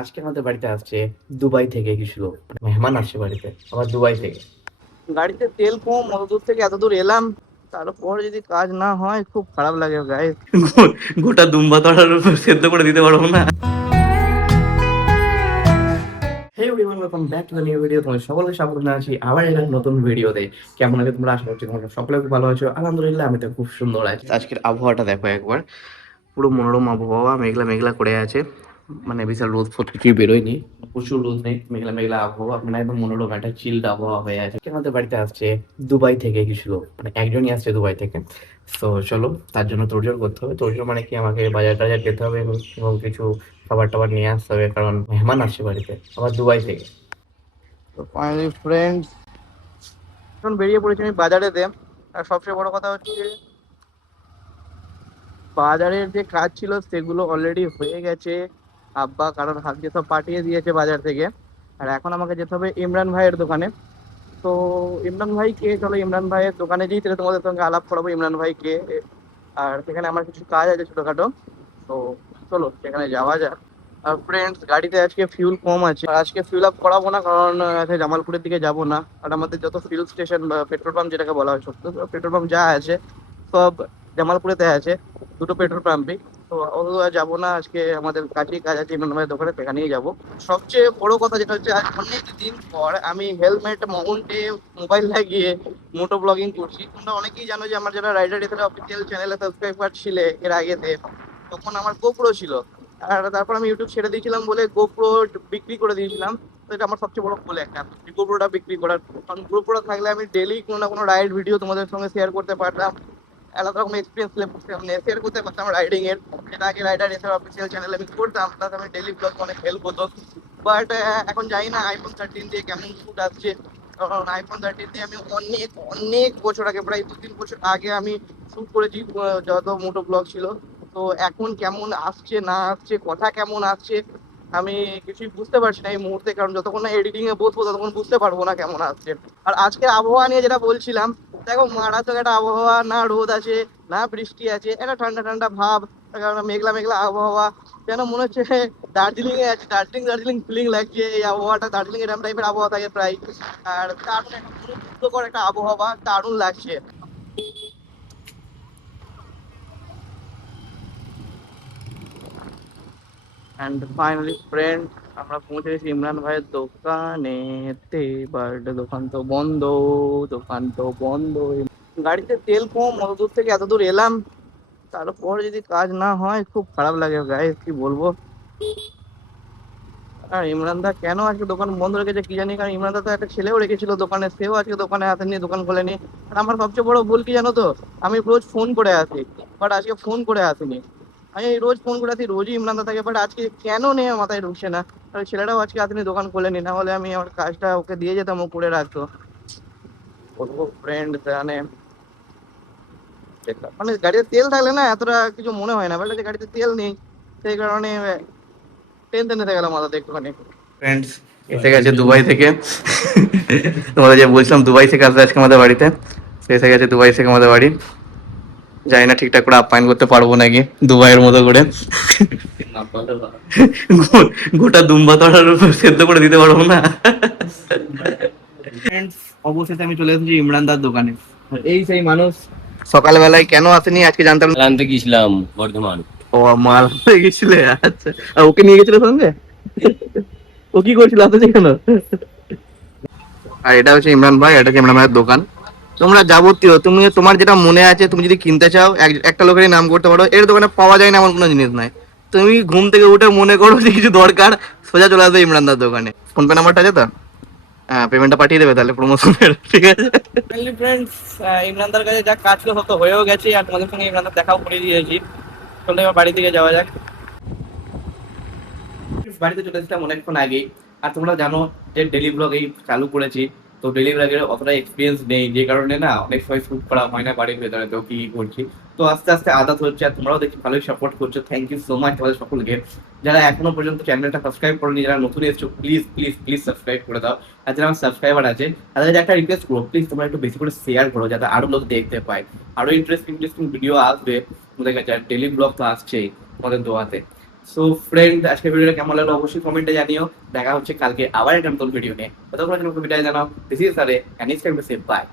আজকে আমাদের বাড়িতে আসছে দুবাই থেকে কিছু লোক, মেহমান আসছে বাড়িতে, আবার দুবাই থেকে। গাড়িতে তেল কম, অত দূর থেকে এত দূর এলাম, তারপর যদি কাজ না হয় খুব খারাপ লাগে গায়ে। গোটা দুম্বা তলার উপর সেদ্ধ করে দিতে পারবো না। Hey everyone, welcome back to the new video. তোমাদের সকলকে স্বাগত জানাচ্ছি আবার একটা নতুন ভিডিওতে। কেমন আছে তোমরা? আশা করছি তোমরা সকলে খুব ভালো আছো। আলহামদুলিল্লাহ, আমি তো খুব সুন্দর আছি। আজকের আবহাওয়াটা দেখো একবার, পুরো মনোরম আবহাওয়া, মেঘলা মেঘলা করে আছে। মানে বিশাল রোদ ফোদ কিছুই বেরোয়নি, প্রচুর রোদ নেই, মেঘলা মেঘলা আবহাওয়া, মানে একদম মনোরম একটা চিল্ড আবহাওয়া হয়ে আছে। আমাদের বাড়িতে আসছে দুবাই থেকে কিছু লোক, মানে একজনই আসছে দুবাই থেকে। তো চলো, তার জন্য তোড়জোড় করতে হবে। তোড়জোড় মানে কি, আমাকে বাজার টাজার যেতে হবে এবং কিছু খাবার টাবার নিয়ে আসতে হবে, কারণ মেহমান আসছে বাড়িতে, আবার দুবাই থেকে। তো ফাইনালি ফ্রেন্ডস, এখন বেরিয়ে পড়েছি আমি বাজারে দে। আর সবচেয়ে বড় কথা হচ্ছে, বাজারের যে কাজ ছিল সেগুলো অলরেডি হয়ে গেছে। আব্বা কারোর হাত দিয়ে সব পাঠিয়ে দিয়েছে বাজার থেকে। আর এখন আমাকে যেতে হবে ইমরান ভাইয়ের দোকানে। তো ইমরান ভাই কে, চলো ইমরান ভাইয়ের দোকানে যাই, তাহলে তোমাদের সঙ্গে আলাপ করাবো ইমরান ভাই কে। আর সেখানে আমার কিছু কাজ আছে ছোটখাটো। তো চলো সেখানে যাওয়া যাক। আর ফ্রেন্ডস, গাড়িতে আজকে ফিউল কম আছে, আর আজকে ফিউল আপ করাবো না, কারণ জামালপুরের দিকে যাব না। আর আমাদের যত ফিউল স্টেশন বা পেট্রোল পাম্প যেটাকে বলা হয়, সত্য পেট্রোল পাম্প যা আছে সব জামালপুরেতে আছে, দুটো পেট্রোল পাম্পই। তো অত দূর আর যাবো না, আজকে আমাদের কাছেই কাজ আছে ইমরান ভাইয়ের দোকানে, সেখানেই যাবো। সবচেয়ে বড় কথা যেটা হচ্ছে, আজ অনেক দিন পর আমি হেলমেট মাউন্টে মোবাইল লাগিয়ে মোটো ব্লগিং করছি। তোমরা অনেকেই জানো যে আমার যারা রাইডার এখানে অফিসিয়াল চ্যানেলে সাবস্ক্রাইবার ছিলে এর আগেতে, তখন আমার গোপ্রো ছিল। আর তারপর আমি ইউটিউব ছেড়ে দিয়েছিলাম বলে গোপ্রো বিক্রি করে দিয়েছিলাম। তো এটা আমার সবচেয়ে বড় ভুল একটা, গোপ্রোটা বিক্রি করার। কারণ গোপ্রোটা থাকলে আমি ডেলি কোনো না কোনো রাইড ভিডিও তোমাদের সঙ্গে শেয়ার করতে পারতাম, আলাদা রকম এক্সপিরিয়েন্স শেয়ার করতে পারতাম রাইডিং এর। যেটা আগে রাইডার এসে অফিসিয়াল চ্যানেলে আমি করতাম, তাতে আমি ডেলি ব্লগ অনেক হেল্প হতো। বাট এখন জানি না আইফোন 13 দিয়ে কেমন শুট আসছে। কারণ আইফোন 13 দিয়ে আমি অনেক অনেক বছর আগে, প্রায় 2-3 বছর আগে আমি শুট করেছি যত মোটো ব্লগ ছিল। তো এখন কেমন আসছে না আসছে, কথা কেমন আসছে, আমি কিছুই বুঝতে পারছি না এই মুহূর্তে। কারণ যতক্ষণ না এডিটিং এ বসবো ততক্ষণ বুঝতে পারবো না কেমন আসছে। আর আজকের আবহাওয়া নিয়ে যেটা বলছিলাম, দেখো মারাত্মক একটা আবহাওয়া, না রোদ আছে না বৃষ্টি আছে, একটা ঠান্ডা ঠান্ডা ভাব। কারণ মেঘলা মেঘলা আবহাওয়া, যেন মনে হচ্ছে দার্জিলিং এ আছে, দার্জিলিং দার্জিলিং ফিলিং লাগছে এই আবহাওয়াটা। দার্জিলিং এরকম টাইপের আবহাওয়া থাকে প্রায়। আর দারুণ একটা মনোমুগ্ধকর একটা আবহাওয়া, দারুণ লাগছে। অ্যান্ড ফাইনালি ফ্রেন্ড, আমরা পৌঁছে গেছি ইমরান ভাইয়ের দোকানেতে। বাট দোকান তো বন্ধ, দোকান তো বন্ধ। গাড়িতে তেল কম, অত দূর থেকে এত দূর এলাম, তারপর যদি কাজ না হয় খুব খারাপ লাগে গায়ে, কি বলবো। আর ইমরান দা কেন আজকে দোকান বন্ধ রেখেছে কি জানি। কারণ ইমরান দা তো একটা ছেলেও রেখেছিল দোকানে, সেও আজকে দোকানে হাতে নিয়ে দোকান খোলেনি। আর আমার সবচেয়ে বড় ভুল কি জানো তো, আমি রোজ ফোন করে আসি, বাট আজকে ফোন করে আসিনি। আমি রোজ ফোন করে আসি, রোজই ইমরান দা থাকে, বাট আজকে কেন নেই আমার মাথায় ঢুকছে না। আর ওই ছেলেটাও আজকে আসেনি, দোকান খোলেনি, না হলে আমি আমার কাজটা ওকে দিয়ে যেতাম, ও করে রাখতো। বলবো ফ্রেন্ড, জানে মানে গাড়িতে তেল থাকলে না এতটা কিছু মনে হয় না, বাট গাড়িতে তেল নেই, সেই কারণে টেনশন নিতে গেলাম মাথাতে একটুখানি। ফ্রেন্ডস, এসে গেছে দুবাই থেকে। তোমাদের যে বলছিলাম দুবাই থেকে আসবে আজকে আমাদের বাড়িতে, সে এসে গেছে দুবাই থেকে আমাদের বাড়ি। জানি না ঠিকঠাক করে আপ্যায়ন করতে পারবো নাকি দুবাইয়ের মতো করে। গোটা দুম্বা তলার উপর সেদ্ধ করে দিতে পারবো না। ফ্রেন্ডস, অবশেষে আমি চলে এসেছি ইমরান দার দোকানে। আর এই সেই মানুষ সকালবেলায় কেন আসেনি আজকে জানতাম না। আনতে গেছিলাম বর্ধমান। ও, মাল হয়ে গেছিলে? আচ্ছা, আর ওকে নিয়ে গেছিল সঙ্গে? ও কি করছিল, আসছে কেন? আর এটা হচ্ছে ইমরান ভাই, এটা হচ্ছে ইমরান ভাইয়ের দোকান। তোমরা যাবতীয়, তুমি তোমার যেটা মনে আছে, তুমি যদি কিনতে চাও একটা লোকেরই নাম করতে পারো, এর দোকানে পাওয়া যায় না এমন কোনো জিনিস নাই। তুমি ঘুম থেকে উঠে মনে করো যে কিছু দরকার, সোজা চলে আসবে ইমরান দার দোকানে। ফোন পে নাম্বারটা আছে তো? হ্যাঁ, পেমেন্টটা পাঠিয়ে দেবে তাহলে প্রমোশনের, ঠিক আছে? ফাইনালি ফ্রেন্ডস, ইমরান দার কাছে যা কাজ ছিল সব তো হয়েও গেছে, আর তোমাদের সঙ্গে ইমরান দার দেখাও করে দিয়েছি। চলো এবার বাড়ি থেকে যাওয়া যাক। বাড়িতে চলে এসেছিলাম অনেকক্ষণ আগেই। আর তোমরা জানো যে ডেলি ব্লগ এই চালু করেছি, তো ডেলি ব্লগের অতটা এক্সপিরিয়েন্স নেই, যে কারণে না অনেক সময় শুট করা হয় না বাড়ির ভেতরে। তো কি করছি, তো আস্তে আস্তে আদাত হচ্ছে। আর তোমরাও দেখি ভালোই সাপোর্ট করছো, থ্যাংক ইউ সো মাচ তোমাদের সকলকে। যারা এখনো পর্যন্ত চ্যানেলটা সাবস্ক্রাইব করেনি, যারা নতুন এসছো, প্লিজ প্লিজ প্লিজ সাবস্ক্রাইব করে দাও। আর যারা আমার সাবস্ক্রাইবার আছে তাদের একটা রিকোয়েস্ট করো, প্লিজ তোমরা একটু বেশি করে শেয়ার করো, যাতে আরো লোক দেখতে পায়। আরো ইন্টারেস্টিং ইন্টারেস্টিং ভিডিও আসবে তোমাদের কাছে, আর ডেলি ব্লগ তো আসছেই তোমাদের দোয়াতে। সো ফ্রেন্ড, আজকে ভিডিওটা কেমন লাগলো অবশ্যই কমেন্টে জানিও। দেখা হচ্ছে কালকে আবার একটা নতুন ভিডিও নিয়ে। ততক্ষণ বিদায় জানাও। দিস ইজ সারে and it's time to say by.